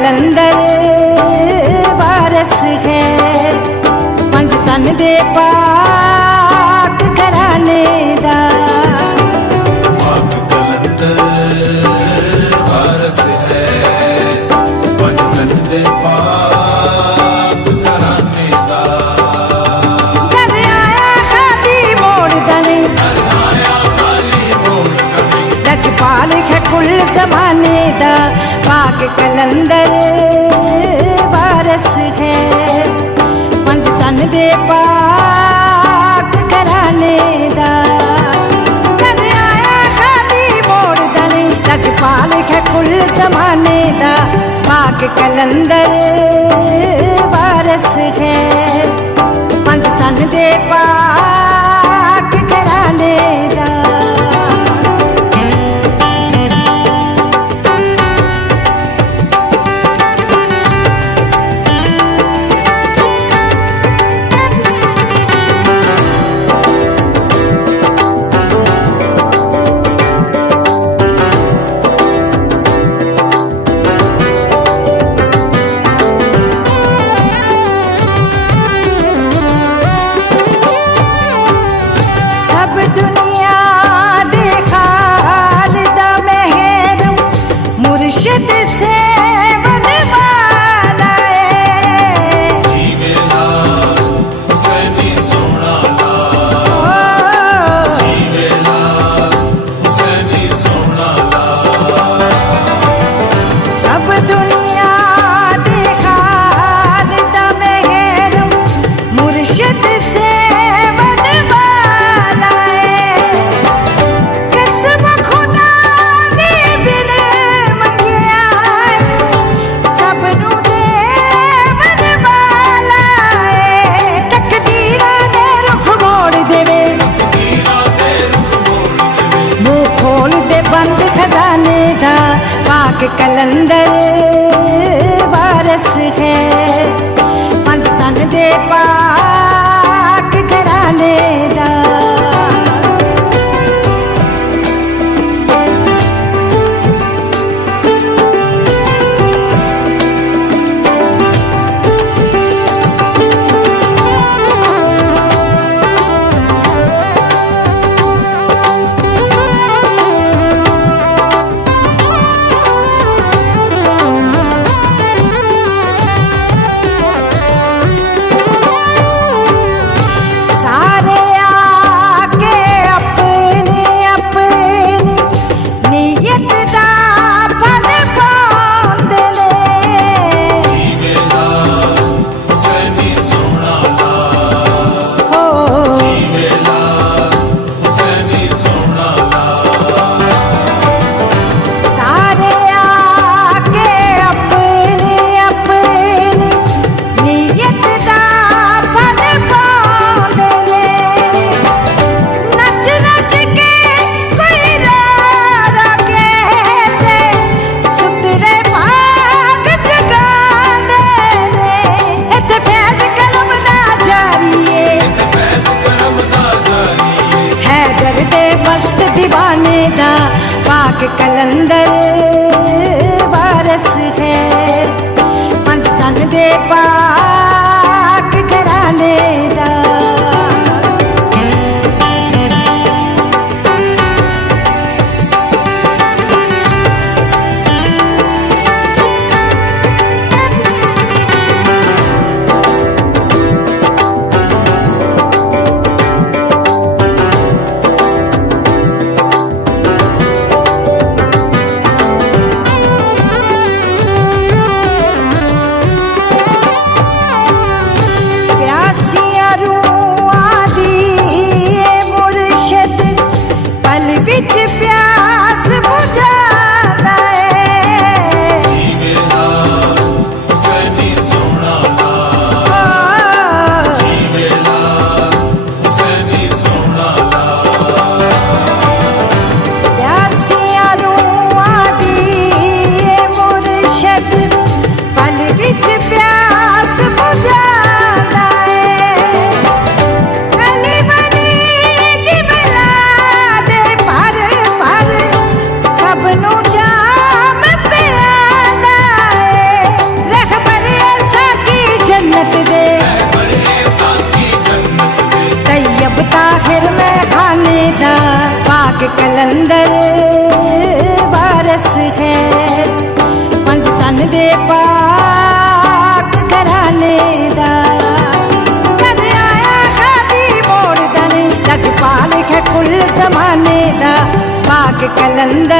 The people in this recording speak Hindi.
कलंदर वारस है, पंज तन दे पाक घराने दा। पाक कलंदर वारस है, पंज तन दे पाक घराने दा। घर आया खाली मोड़ दली, लजपाल है कुल जमाने दा। पाक कलंदर वारस है, पंज तन दे पाक घराने दा। घर आया खाली मोड़ दली, लजपाल है कुल जमाने दा। पाक कलंदर वारस है, पंज तन दे पाक घराने दा। मुर्शिद से बनवाला जीवे लाल हुसैनी सोना लाल, जीवे लाल हुसैनी सोना लाल। सब दुनिया दे खालिद महरम, मुर्शिद से बनवाला कसम खुदा दे बिन बंद खजाने दा। पाक कलंदर वारस है, पंज तन दे पाक घराने दा। दीवाने दा। पाक कलंदर वारस है, पंज तन दे पाक घराने दा। कलंदर वारस है पंजतन दे पाक घराने दा कद आया खाली मोड़ दने लजपाल है कुल जमाने दा पाक कलंदर